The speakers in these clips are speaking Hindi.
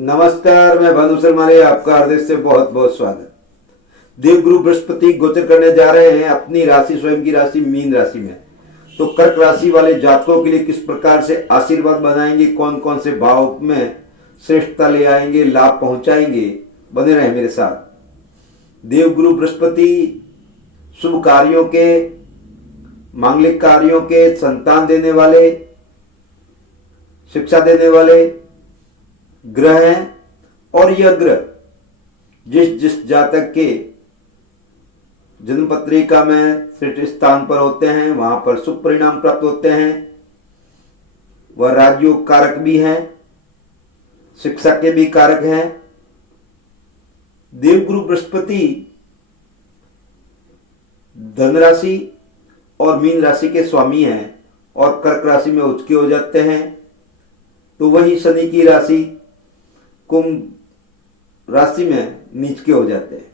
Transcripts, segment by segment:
नमस्कार, मैं भानु शर्मा आपका हृदय से बहुत बहुत स्वागत। देवगुरु बृहस्पति गोचर करने जा रहे हैं अपनी राशि, स्वयं की राशि मीन राशि में। तो कर्क राशि वाले जातकों के लिए किस प्रकार से आशीर्वाद बनाएंगे, कौन कौन से भाव में श्रेष्ठता ले आएंगे, लाभ पहुंचाएंगे, बने रहे मेरे साथ। देवगुरु बृहस्पति शुभ कार्यों के, मांगलिक कार्यों के, संतान देने वाले, शिक्षा देने वाले ग्रह हैं। और यह ग्रह जिस जिस जातक के जन्म पत्रिका में श्रेष्ठ स्थान पर होते हैं वहां पर शुभ परिणाम प्राप्त होते हैं। वह राजयोग कारक भी हैं, शिक्षा के भी कारक हैं। देवगुरु बृहस्पति धन राशि और मीन राशि के स्वामी हैं और कर्क राशि में उच्च हो जाते हैं। तो वही शनि की राशि कुंभ राशि में नीच के हो जाते हैं।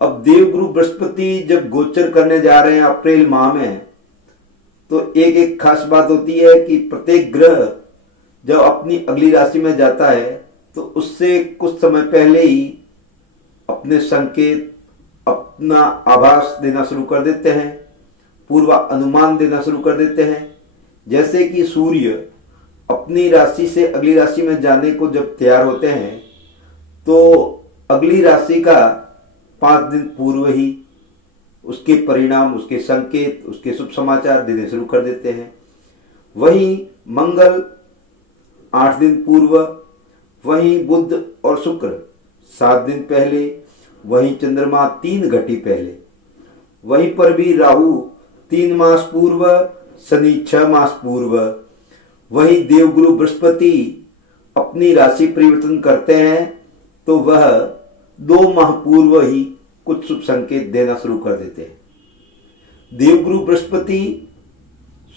अब देवगुरु बृहस्पति जब गोचर करने जा रहे हैं अप्रैल माह में, तो एक एक खास बात होती है कि प्रत्येक ग्रह जब अपनी अगली राशि में जाता है तो उससे कुछ समय पहले ही अपने संकेत, अपना आभास देना शुरू कर देते हैं, पूर्व अनुमान देना शुरू कर देते हैं। जैसे कि सूर्य अपनी राशि से अगली राशि में जाने को जब तैयार होते हैं तो अगली राशि का 5 दिन पूर्व ही उसके परिणाम, उसके संकेत, उसके शुभ समाचार देने शुरू कर देते हैं। वहीं मंगल 8 दिन पूर्व, वहीं बुध और शुक्र 7 दिन पहले, वहीं चंद्रमा 3 घटी पहले, वहीं पर भी राहु 3 मास पूर्व, शनि 6 मास पूर्व, वही देवगुरु बृहस्पति अपनी राशि परिवर्तन करते हैं तो वह 2 माह पूर्व ही कुछ शुभ संकेत देना शुरू कर देते हैं। देवगुरु बृहस्पति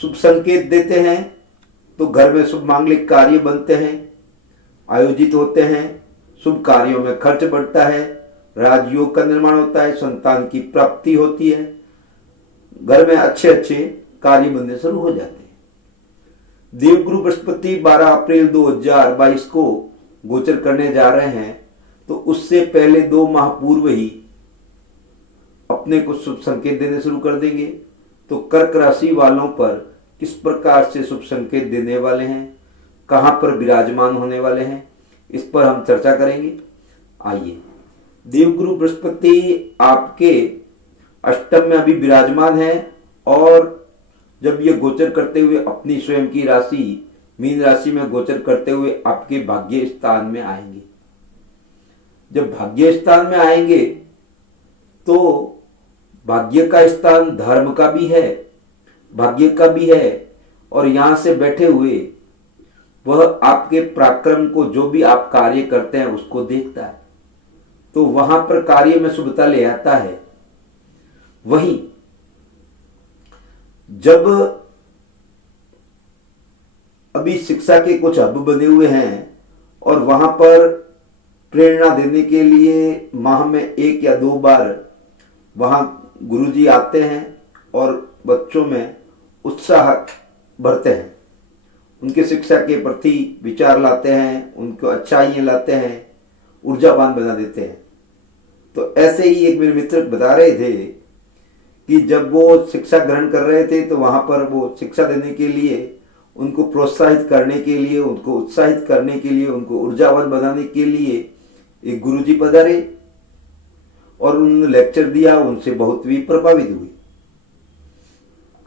शुभ संकेत देते हैं तो घर में शुभ मांगलिक कार्य बनते हैं, आयोजित होते हैं, शुभ कार्यों में खर्च बढ़ता है, राजयोग का निर्माण होता है, संतान की प्राप्ति होती है, घर में अच्छे अच्छे कार्य बनने शुरू हो जाते हैं। देवगुरु बृहस्पति 12 अप्रैल 2022 को गोचर करने जा रहे हैं तो उससे पहले 2 माह पूर्व ही अपने को शुभ संकेत देने शुरू कर देंगे। तो कर्क राशि वालों पर किस प्रकार से शुभ संकेत देने वाले हैं, कहां पर विराजमान होने वाले हैं, इस पर हम चर्चा करेंगे। आइए, देवगुरु बृहस्पति आपके अष्टम में अभी विराजमान है और जब ये गोचर करते हुए अपनी स्वयं की राशि मीन राशि में गोचर करते हुए आपके भाग्य स्थान में आएंगे। जब भाग्य स्थान में आएंगे तो भाग्य का स्थान धर्म का भी है, भाग्य का भी है, और यहां से बैठे हुए वह आपके पराक्रम को, जो भी आप कार्य करते हैं उसको देखता है, तो वहां पर कार्य में शुभता ले आता है। वहीं जब अभी शिक्षा के कुछ हब बने हुए हैं और वहां पर प्रेरणा देने के लिए माह में 1 या 2 बार वहां गुरुजी आते हैं और बच्चों में उत्साह भरते हैं, उनके शिक्षा के प्रति विचार लाते हैं, उनको अच्छाइयां लाते हैं, ऊर्जावान बना देते हैं। तो ऐसे ही एक मेरे मित्र बता रहे थे कि जब वो शिक्षा ग्रहण कर रहे थे तो वहां पर वो शिक्षा देने के लिए, उनको प्रोत्साहित करने के लिए, उनको उत्साहित करने के लिए, उनको ऊर्जावान बनाने के लिए एक गुरुजी पधारे और उन्होंने लेक्चर दिया। उनसे बहुत भी प्रभावित हुई।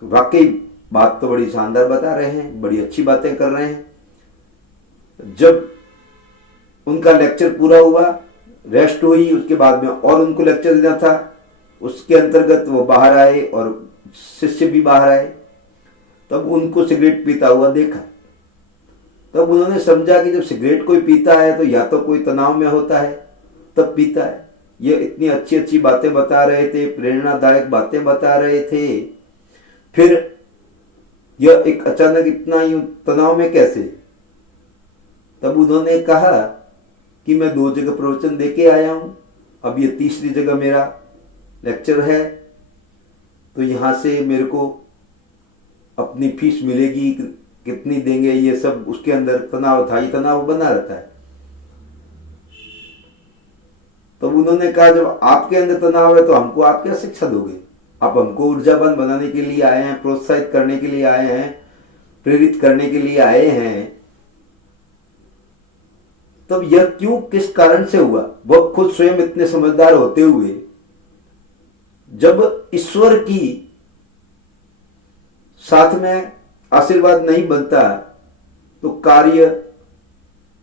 वाकई बात तो बड़ी शानदार बता रहे हैं, बड़ी अच्छी बातें कर रहे हैं। जब उनका लेक्चर पूरा हुआ, रेस्ट हुई, उसके बाद में और उनको लेक्चर देना था, उसके अंतर्गत वो बाहर आए और शिष्य भी बाहर आए। तब उनको सिगरेट पीता हुआ देखा। तब उन्होंने समझा कि जब सिगरेट कोई पीता है तो या तो कोई तनाव में होता है तब पीता है। ये इतनी अच्छी अच्छी बातें बता रहे थे, प्रेरणादायक बातें बता रहे थे, फिर यह एक अचानक इतना ही तनाव में कैसे? तब उन्होंने कहा कि मैं 2 जगह प्रवचन देके आया हूं, अब ये तीसरी जगह मेरा लेक्चर है, तो यहां से मेरे को अपनी फीस मिलेगी, कितनी देंगे, ये सब उसके अंदर तनाव था, ये तनाव बना रहता है। उन्होंने कहा जब आपके अंदर तनाव है तो हमको आप क्या शिक्षा दोगे? आप हमको ऊर्जावान बनाने के लिए आए हैं, प्रोत्साहित करने के लिए आए हैं, प्रेरित करने के लिए आए हैं, तब यह क्यों, किस कारण से हुआ? वह खुद स्वयं इतने समझदार होते हुए जब ईश्वर की साथ में आशीर्वाद नहीं बनता तो कार्य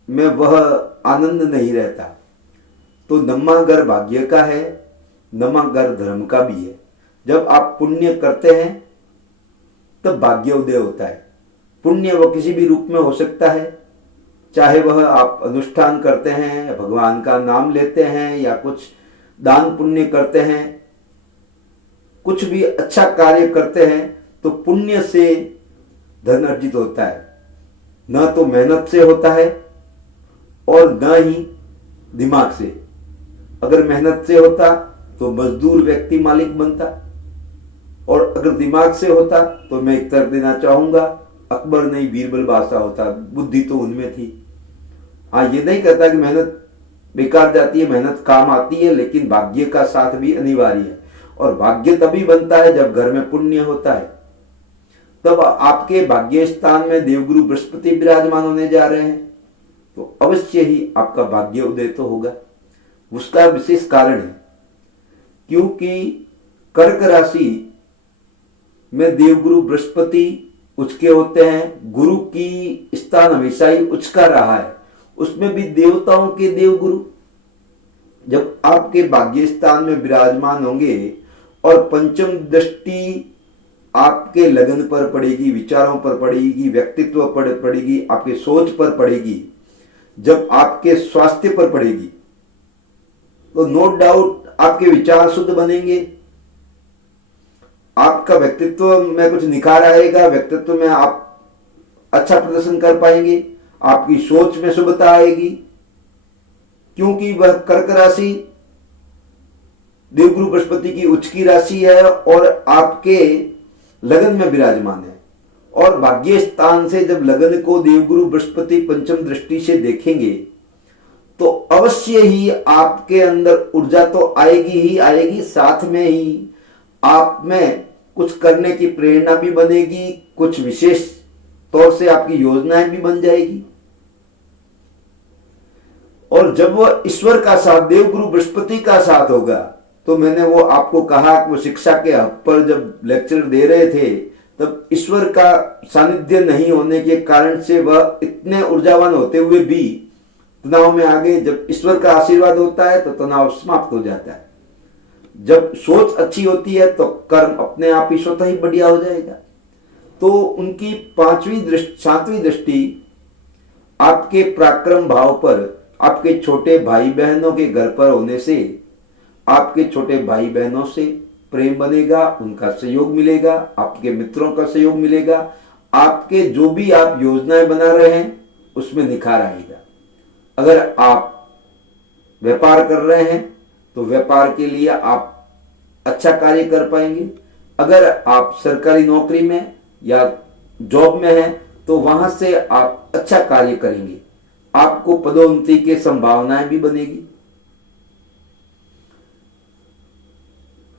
में वह आनंद नहीं रहता। तो नमा घर भाग्य का है, नमा घर धर्म का भी है। जब आप पुण्य करते हैं तब भाग्य उदय होता है। पुण्य वह किसी भी रूप में हो सकता है, चाहे वह आप अनुष्ठान करते हैं या भगवान का नाम लेते हैं या कुछ दान पुण्य करते हैं, कुछ भी अच्छा कार्य करते हैं तो पुण्य से धन अर्जित होता है। न तो मेहनत से होता है और न ही दिमाग से। अगर मेहनत से होता तो मजदूर व्यक्ति मालिक बनता, और अगर दिमाग से होता तो मैं एक तर्क देना चाहूंगा, अकबर नहीं बीरबल बादशाह होता। बुद्धि तो उनमें थी। हाँ, ये नहीं कहता कि मेहनत बेकार जाती है, मेहनत काम आती है, लेकिन भाग्य का साथ भी अनिवार्य है। और भाग्य तभी बनता है जब घर में पुण्य होता है। तब आपके भाग्य स्थान में देवगुरु बृहस्पति विराजमान होने जा रहे हैं तो अवश्य ही आपका भाग्य उदय तो होगा। उसका विशेष कारण है क्योंकि कर्क राशि में देवगुरु बृहस्पति उच्च के होते हैं। गुरु की स्थान हमेशा ही उच्च का रहा है, उसमें भी देवताओं के देवगुरु जब आपके भाग्य स्थान में विराजमान होंगे और पंचम दृष्टि आपके लगन पर पड़ेगी, विचारों पर पड़ेगी, व्यक्तित्व पर पड़ेगी, आपके सोच पर पड़ेगी, जब आपके स्वास्थ्य पर पड़ेगी तो नो डाउट आपके विचार शुद्ध बनेंगे, आपका व्यक्तित्व में कुछ निखार आएगा, व्यक्तित्व में आप अच्छा प्रदर्शन कर पाएंगे, आपकी सोच में शुभता आएगी, क्योंकि वह कर्क राशि देवगुरु बृहस्पति की उच्च की राशि है और आपके लगन में विराजमान है। और भाग्य स्थान से जब लगन को देवगुरु बृहस्पति पंचम दृष्टि से देखेंगे तो अवश्य ही आपके अंदर ऊर्जा तो आएगी ही आएगी, साथ में ही आप में कुछ करने की प्रेरणा भी बनेगी, कुछ विशेष तौर से आपकी योजनाएं भी बन जाएगी। और जब वह ईश्वर का साथ, देवगुरु बृहस्पति का साथ होगा, तो मैंने वो आपको कहा कि वो शिक्षा के हक पर जब लेक्चर दे रहे थे तब ईश्वर का सानिध्य नहीं होने के कारण से वह इतने ऊर्जावान होते हुए भी तनाव में आ गए। जब ईश्वर का आशीर्वाद होता है तो तनाव समाप्त हो जाता है। जब सोच अच्छी होती है तो कर्म अपने आप ही स्वतः ही बढ़िया हो जाएगा। तो उनकी सातवीं दृष्टि आपके पराक्रम भाव पर, आपके छोटे भाई बहनों के घर पर होने से आपके छोटे भाई बहनों से प्रेम बनेगा, उनका सहयोग मिलेगा, आपके मित्रों का सहयोग मिलेगा, आपके जो भी आप योजनाएं बना रहे हैं उसमें निखार आएगा। अगर आप व्यापार कर रहे हैं तो व्यापार के लिए आप अच्छा कार्य कर पाएंगे। अगर आप सरकारी नौकरी में या जॉब में हैं तो वहां से आप अच्छा कार्य करेंगे, आपको पदोन्नति की संभावनाएं भी बनेगी।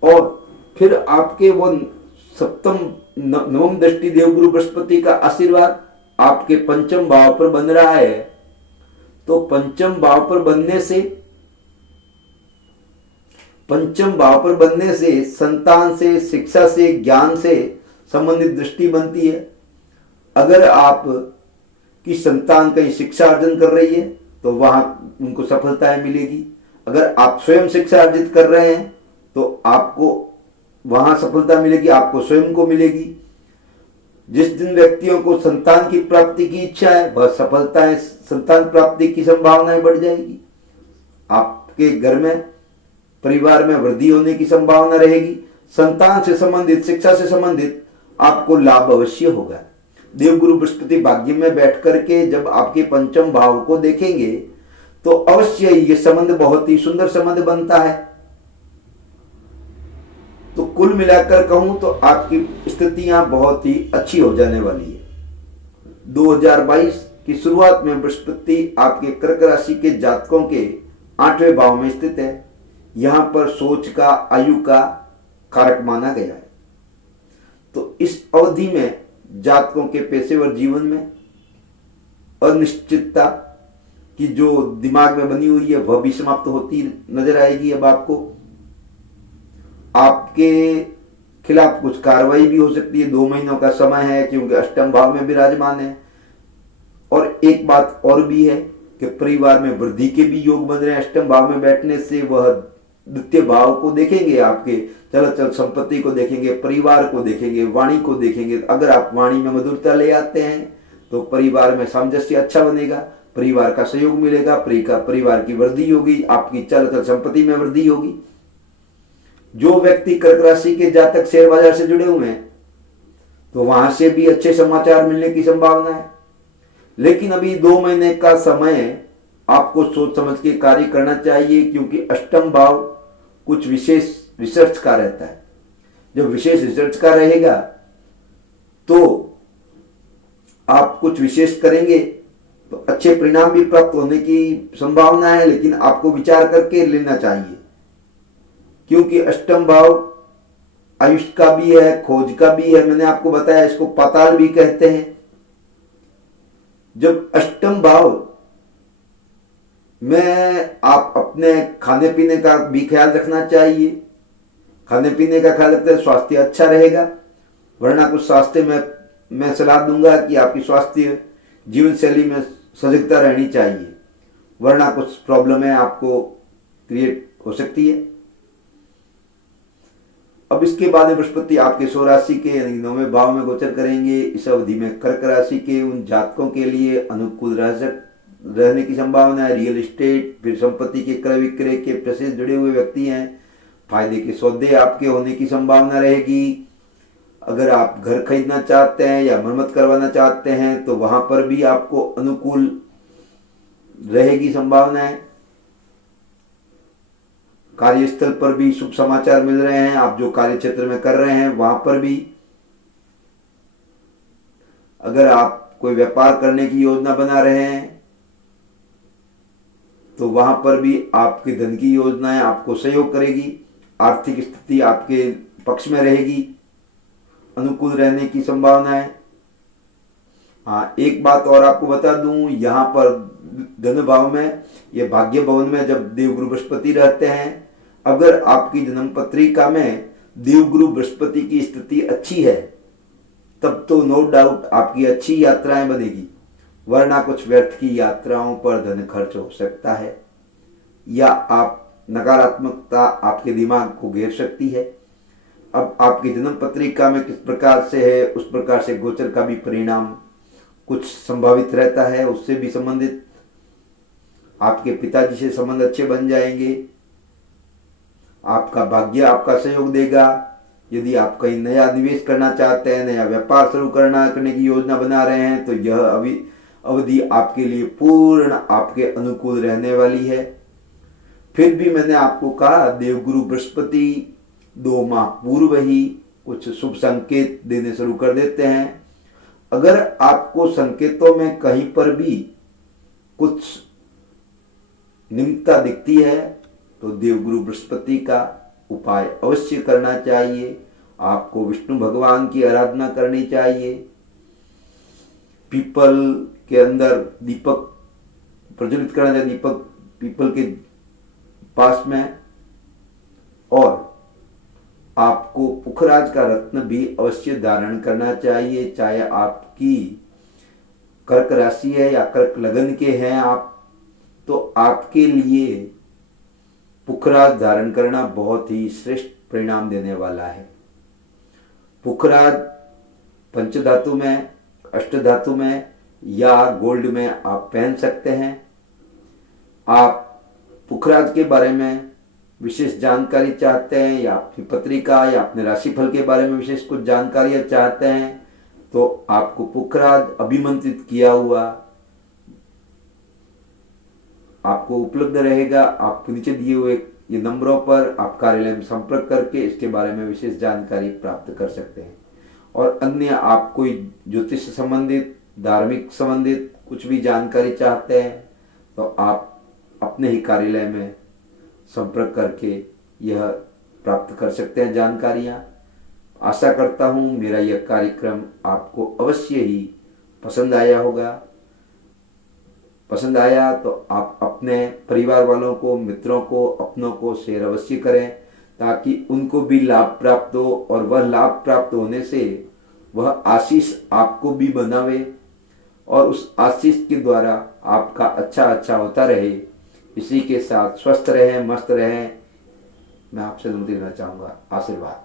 और फिर आपके वो सप्तम नवम दृष्टि देवगुरु बृहस्पति का आशीर्वाद आपके पंचम भाव पर बन रहा है। तो पंचम भाव पर बनने से संतान से, शिक्षा से, ज्ञान से संबंधित दृष्टि बनती है। अगर आप की संतान कहीं शिक्षा अर्जन कर रही है तो वहां उनको सफलताएं मिलेगी। अगर आप स्वयं शिक्षा अर्जित कर रहे हैं तो आपको वहां सफलता मिलेगी, आपको स्वयं को मिलेगी। जिस दिन व्यक्तियों को संतान की प्राप्ति की इच्छा है वह सफलताएं, संतान प्राप्ति की संभावनाएं बढ़ जाएगी। आपके घर में, परिवार में वृद्धि होने की संभावना रहेगी। संतान से संबंधित, शिक्षा से संबंधित आपको लाभ अवश्य होगा। देवगुरु बृहस्पति भाग्य में बैठ करके जब आपके पंचम भाव को देखेंगे तो अवश्य ये संबंध बहुत ही सुंदर संबंध बनता है। तो कुल मिलाकर कहूं तो आपकी स्थितियां बहुत ही अच्छी हो जाने वाली है। 2022 की शुरुआत में बृहस्पति आपके कर्क राशि के जातकों के 8वें भाव में स्थित है। यहां पर सोच का, आयु का कारक माना गया है। तो इस अवधि में जातकों के पेशेवर जीवन में अनिश्चितता की जो दिमाग में बनी हुई है वह भी समाप्त होती नजर आएगी। अब आपके खिलाफ कुछ कार्रवाई भी हो सकती है। 2 महीनों का समय है क्योंकि अष्टम भाव में विराजमान है। और एक बात और भी है कि परिवार में वृद्धि के भी योग बन रहे हैं। अष्टम भाव में बैठने से वह द्वितीय भाव को देखेंगे, आपके चल संपत्ति को देखेंगे, परिवार को देखेंगे, वाणी को देखेंगे। अगर आप वाणी में मधुरता ले आते हैं तो परिवार में सामंजस्य अच्छा बनेगा, परिवार का सहयोग मिलेगा, परिवार की वृद्धि होगी, आपकी चल संपत्ति में वृद्धि होगी। जो व्यक्ति कर्क राशि के जातक शेयर बाजार से जुड़े हुए हैं तो वहां से भी अच्छे समाचार मिलने की संभावना है। लेकिन अभी 2 महीने का समय आपको सोच समझ के कार्य करना चाहिए, क्योंकि अष्टम भाव कुछ विशेष रिसर्च का रहता है। जब विशेष रिसर्च का रहेगा तो आप कुछ विशेष करेंगे तो अच्छे परिणाम भी प्राप्त होने की संभावना है। लेकिन आपको विचार करके लेना चाहिए, क्योंकि अष्टम भाव आयुष का भी है, खोज का भी है। मैंने आपको बताया इसको पाताल भी कहते हैं। जब अष्टम भाव में आप अपने खाने पीने का भी ख्याल रखना चाहिए। खाने पीने का ख्याल रखते हैं स्वास्थ्य अच्छा रहेगा। वरना कुछ स्वास्थ्य में मैं सलाह दूंगा कि आपकी स्वास्थ्य जीवन शैली में सजगता रहनी चाहिए, वरना कुछ प्रॉब्लम है आपको क्रिएट हो सकती है। अब इसके बाद में बृहस्पति आपके स्व राशि के यानी 9वें भाव में गोचर करेंगे। इस अवधि में कर्क राशि के उन जातकों के लिए अनुकूल रहने की संभावना है। रियल एस्टेट, फिर संपत्ति के क्रय विक्रय के पैसे जुड़े हुए व्यक्ति हैं, फायदे के सौदे आपके होने की संभावना रहेगी। अगर आप घर खरीदना चाहते हैं या मरम्मत करवाना चाहते हैं तो वहां पर भी आपको अनुकूल रहेगी संभावना है। कार्यस्थल पर भी शुभ समाचार मिल रहे हैं। आप जो कार्य क्षेत्र में कर रहे हैं वहां पर भी, अगर आप कोई व्यापार करने की योजना बना रहे हैं तो वहां पर भी आपकी धन की योजनाएं आपको सहयोग करेगी। आर्थिक स्थिति आपके पक्ष में रहेगी, अनुकूल रहने की संभावना है। हाँ, एक बात और आपको बता दूं, यहां पर धन भाव में, यह भाग्य भवन में जब देवगुरु बृहस्पति रहते हैं, अगर आपकी जन्म पत्रिका में देवगुरु बृहस्पति की स्थिति अच्छी है तब तो नो डाउट आपकी अच्छी यात्राएं बनेगी। वरना कुछ व्यर्थ की यात्राओं पर धन खर्च हो सकता है, या आप नकारात्मकता आपके दिमाग को घेर सकती है। अब आपकी जन्म पत्रिका में किस प्रकार से है उस प्रकार से गोचर का भी परिणाम कुछ संभावित रहता है। उससे भी संबंधित आपके पिताजी से संबंध अच्छे बन जाएंगे। आपका भाग्य आपका सहयोग देगा। यदि आप कहीं नया निवेश करना चाहते हैं, नया व्यापार शुरू करने की योजना बना रहे हैं तो यह अवधि आपके लिए पूर्ण आपके अनुकूल रहने वाली है। फिर भी मैंने आपको कहा, देवगुरु बृहस्पति 2 माह पूर्व ही कुछ शुभ संकेत देने शुरू कर देते हैं। अगर आपको संकेतों में कहीं पर भी कुछ निम्नता दिखती है तो देवगुरु बृहस्पति का उपाय अवश्य करना चाहिए। आपको विष्णु भगवान की आराधना करनी चाहिए। पीपल के अंदर दीपक प्रज्वलित करना चाहिए, दीपक पीपल के पास में। और आपको पुखराज का रत्न भी अवश्य धारण करना चाहिए। चाहे आपकी कर्क राशि है या कर्क लगन के हैं आप, तो आपके लिए पुखराज धारण करना बहुत ही श्रेष्ठ परिणाम देने वाला है। पुखराज पंचधातु में, अष्टधातु में या गोल्ड में आप पहन सकते हैं। आप पुखराज के बारे में विशेष जानकारी चाहते हैं या अपनी पत्रिका या अपने राशिफल के बारे में विशेष कुछ जानकारी चाहते हैं तो आपको पुखराज अभिमंत्रित किया हुआ आपको उपलब्ध रहेगा। आप नीचे दिए हुए ये नंबरों पर आप कार्यालय में संपर्क करके इसके बारे में विशेष जानकारी प्राप्त कर सकते हैं। और अन्य आप कोई ज्योतिष से संबंधित, धार्मिक संबंधित कुछ भी जानकारी चाहते हैं तो आप अपने ही कार्यालय में संपर्क करके यह प्राप्त कर सकते हैं जानकारियाँ। आशा करता हूँ मेरा यह कार्यक्रम आपको अवश्य ही पसंद आया होगा। पसंद आया तो आप अपने परिवार वालों को, मित्रों को, अपनों को शेयर अवश्य करें ताकि उनको भी लाभ प्राप्त हो और वह लाभ प्राप्त होने से वह आशीष आपको भी बनावे और उस आशीष के द्वारा आपका अच्छा होता रहे। इसी के साथ स्वस्थ रहें, मस्त रहें, मैं आपसे विनती करना चाहूँगा। आशीर्वाद।